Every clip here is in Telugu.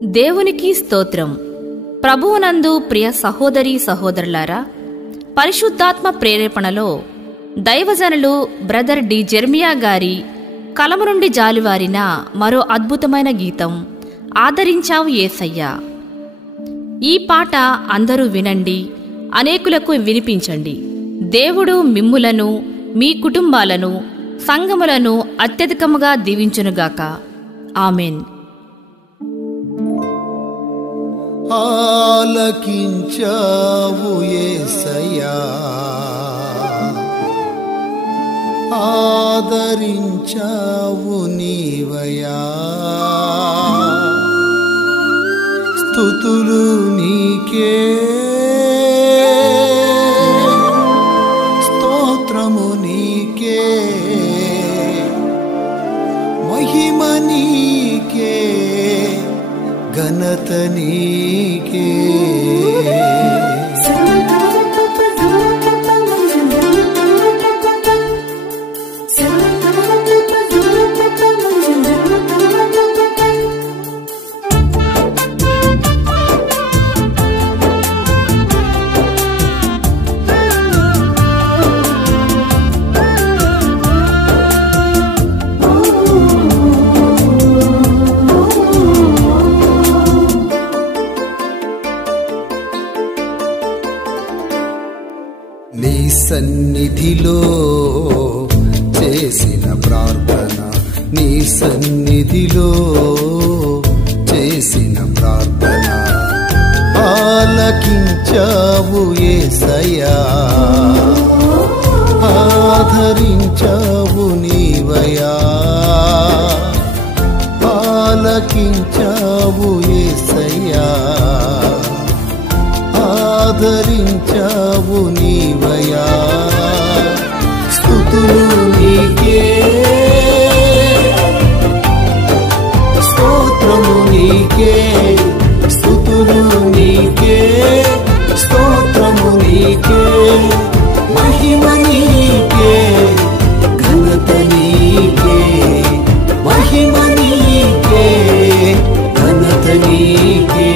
దేవునికి స్తోత్రం. ప్రభువునందు ప్రియ సహోదరీ సహోదరులారా, పరిశుద్ధాత్మ ప్రేరేపణలో దైవజనులు బ్రదర్ డి జెర్మియా గారి కలము నుండి జాలివారిన మరో అద్భుతమైన గీతం ఆదరించావు యేసయ్యా. ఈ పాట అందరూ వినండి, అనేకులకు వినిపించండి. దేవుడు మిమ్ములను, మీ కుటుంబాలను, సంఘములను అత్యధికముగా దీవించునుగాక. ఆమెన్. ఆలకించావు యేసయ్యా, ఆదరించావు నీవయ్యా. స్తుతులు నీకే, స్తోత్రము నీకే, మహిమ నీకే, ఘనత నీకే. నీ సన్నిధిలో చేసిన ప్రార్థన, నీ సన్నిధిలో చేసిన ప్రార్థన ఆలకించావు యేసయ్యా, ఆదరించావు నీవయ్యా. ఆలకించావు యేసయ్యా, ఆదరించావు నీవయ్యా. స్తుతులు నీకే, స్తోత్రము నీకే, స్తుతులు నీకే, స్తోత్రము నీకే, మహిమ నీకే, ఘనత నీకే, మహిమ నీకే, ఘనత నీకే.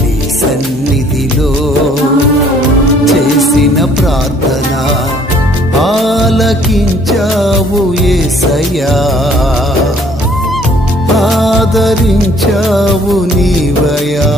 నీ సన్నిధిలో చేసిన ప్రార్థన ఆలకించావు యేసయ్యా, ఆదరించావు నీవయ్యా.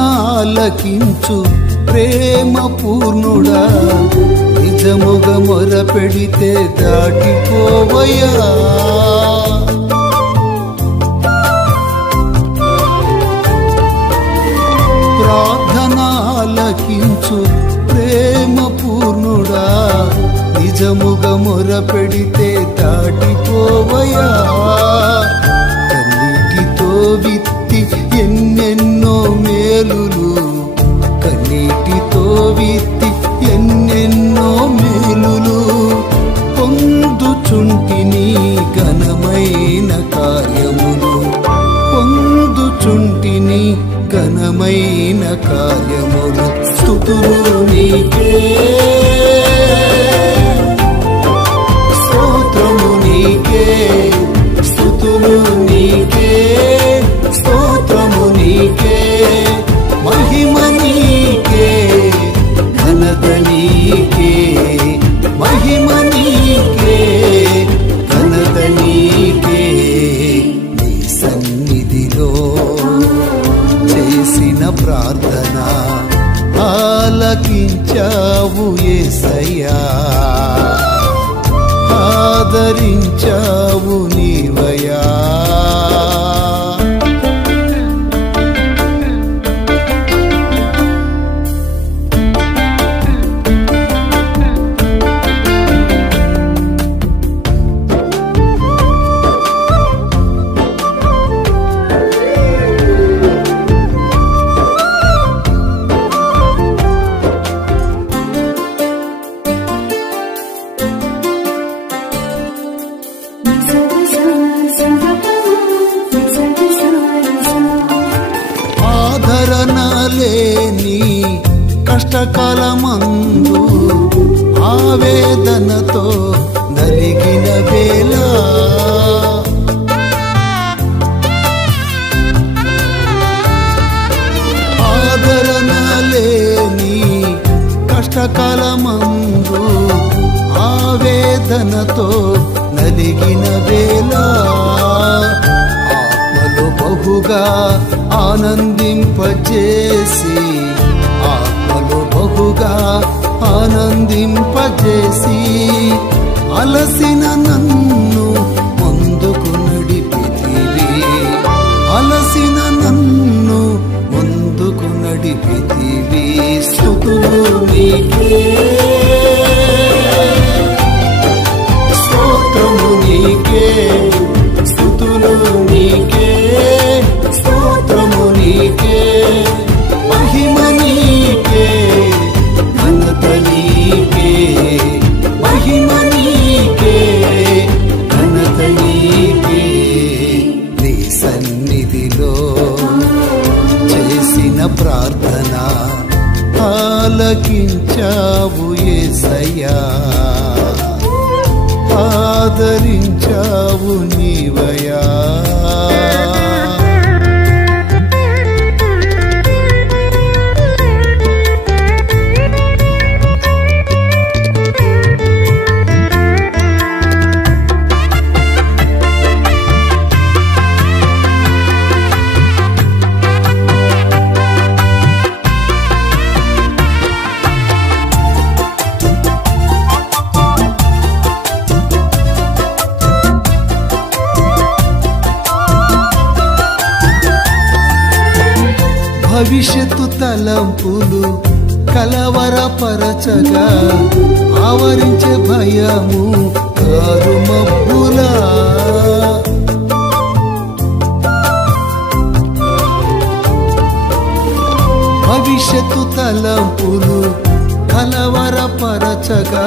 ప్రార్థనాలకించు ప్రేమ పూర్ణుడా, నిజముగా మొర పెడితే దాటిపోవయ్యా. ప్రార్థనాలకించు ప్రేమ పూర్ణుడా, నిజముగా మొర పెడితే దాటిపోవయ్యా. కన్నీటితో విత్తి ఎన్నెన్నో మేలులు, కన్నీటితో విత్తి ఎన్నెన్నో మేలులు పొందుచుంటిని, ఘనమైన కార్యములు పొందుచుంటిని, ఘనమైన కార్యములు. స్తుతులు నీకే, స్తోత్రము నీకే, స్తుతులు నీకే, స్తోత్రము నీకే, మహిమ నీకే, ఘనత నీకే, మహిమ నీకే, ఘనత నీకే. నీ సన్నిధిలో చేసిన ప్రార్థన ఆలకించావు యేసయ్యా, ఆదరించావు నీవయ్యా. కష్టకాలమందు ఆవేదనతో నలిగిన వేళ ఆదరణ లేని కష్టకాలమందు ఆవేదనతో నలిగిన వేళ ఆత్మలో బహుగా ఆనందింపజేసి ఆత్మలో బహుగా ఆనందింపజేసి అలసిన నన్ను ముందుకు నడిపితివి అలసిన నన్ను ముందుకు నడిపితివి స్తుతులు నీకే స్తోత్రము నీకే స్తుతులు నీకే స్తోత్రము నీకే మహిమ నీకే ఘనత నీకే మహిమ నీకే ఘనత నీకే నీ సన్నిధిలో చేసిన ప్రార్థన ఆలకించావు యేసయ్యా ఆదరించావు నీవయ్యా భవిష్యత్తు తలంపులు కలవరపరచగా ఆవరించే భయము కారుమబ్బులా భవిష్యత్తు తలంపులు కలవరపరచగా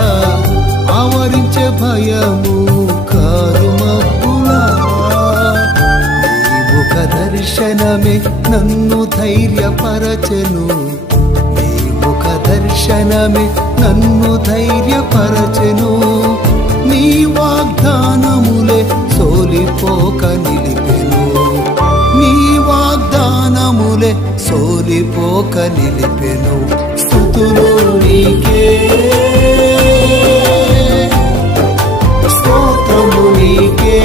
ఆవరించే భయము కారుమబ్బులా ముఖ దర్శనమే నన్ను ధైర్యపరచెను నీ ముఖ దర్శనమే నన్ను ధైర్యపరచెను నీ వాగ్దానములే సోలిపోక నిలిపెను నీ వాగ్దానములే సోలిపోక నిలిపెను స్తుతులు నీకే స్తోత్రము నీకే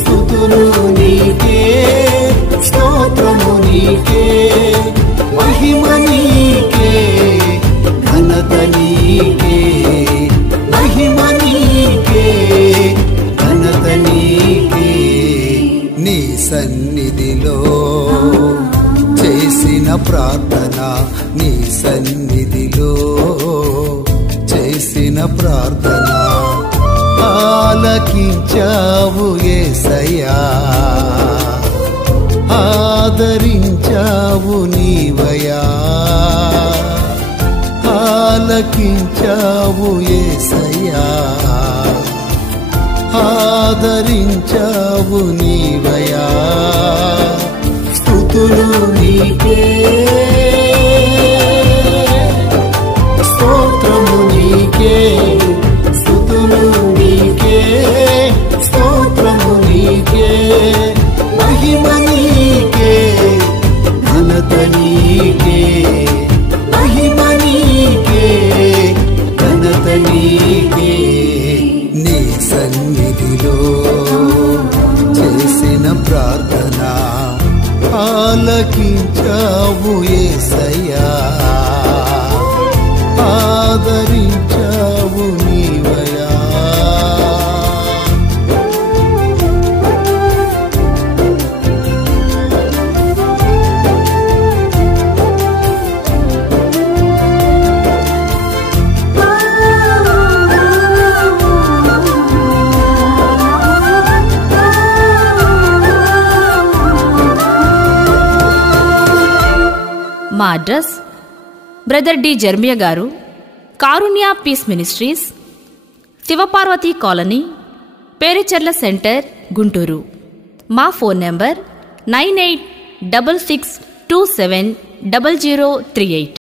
స్తుతులు నీకే స్తోత్రము నీకే మహిమ నీకే ఘనత నీకే మహిమ నీకే ఘనత నీకే నీ సన్నిధిలో చేసిన ప్రార్థన నీ సన్నిధిలో చేసిన ప్రార్థన ఆలకించావు యేసయ్యా ఆదరించావు నీవయ్యా ఆలకించావు యేసయ్యా ఆదరించావు నీవయ్యా స్తుతులు నీకే స్తోత్రము నీకే స్తుతులు నీకే స్తోత్రము నీకే మహిమ నీకే ఘనత నీకే మహిమ నీకే ఘనత నీకే నీ సన్నిధిలో చేసిన ప్రార్థన ఆలకించావు యేసయ్యా ఆదరించావు నీవయ్యా మా address brother D Jeremiah garu, Karunya peace ministries, Shivaparvathi colony, Perucherla centre, Guntur. మా ఫోన్ నంబర్ 9866270038.